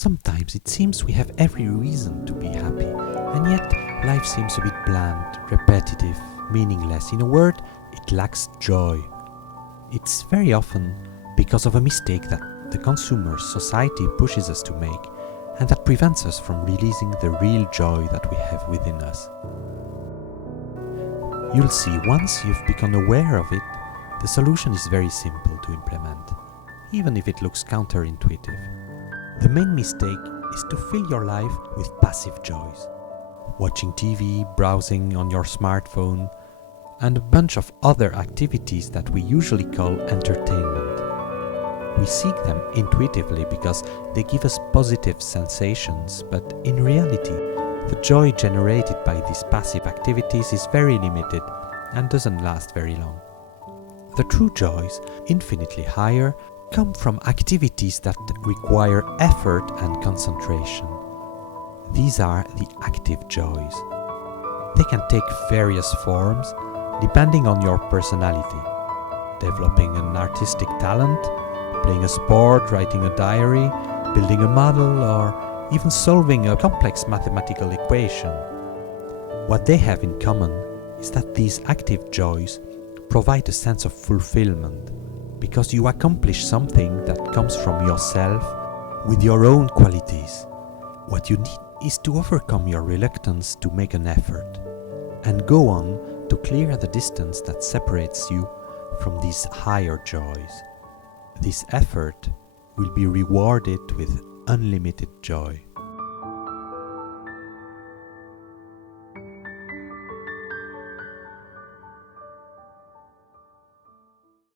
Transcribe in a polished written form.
Sometimes it seems we have every reason to be happy, and yet life seems a bit bland, repetitive, meaningless. In a word, it lacks joy. It's very often because of a mistake that the consumer society pushes us to make, and that prevents us from releasing the real joy that we have within us. You'll see, once you've become aware of it, the solution is very simple to implement, even if it looks counterintuitive. The main mistake is to fill your life with passive joys. Watching TV, browsing on your smartphone, and a bunch of other activities that we usually call entertainment. We seek them intuitively because they give us positive sensations, but in reality, the joy generated by these passive activities is very limited and doesn't last very long. The true joys, infinitely higher, come from activities that require effort and concentration. These are the active joys. They can take various forms depending on your personality. Developing an artistic talent, playing a sport, writing a diary, building a model, or even solving a complex mathematical equation. What they have in common is that these active joys provide a sense of fulfillment, because you accomplish something that comes from yourself with your own qualities. What you need is to overcome your reluctance to make an effort and go on to clear the distance that separates you from these higher joys. This effort will be rewarded with unlimited joy.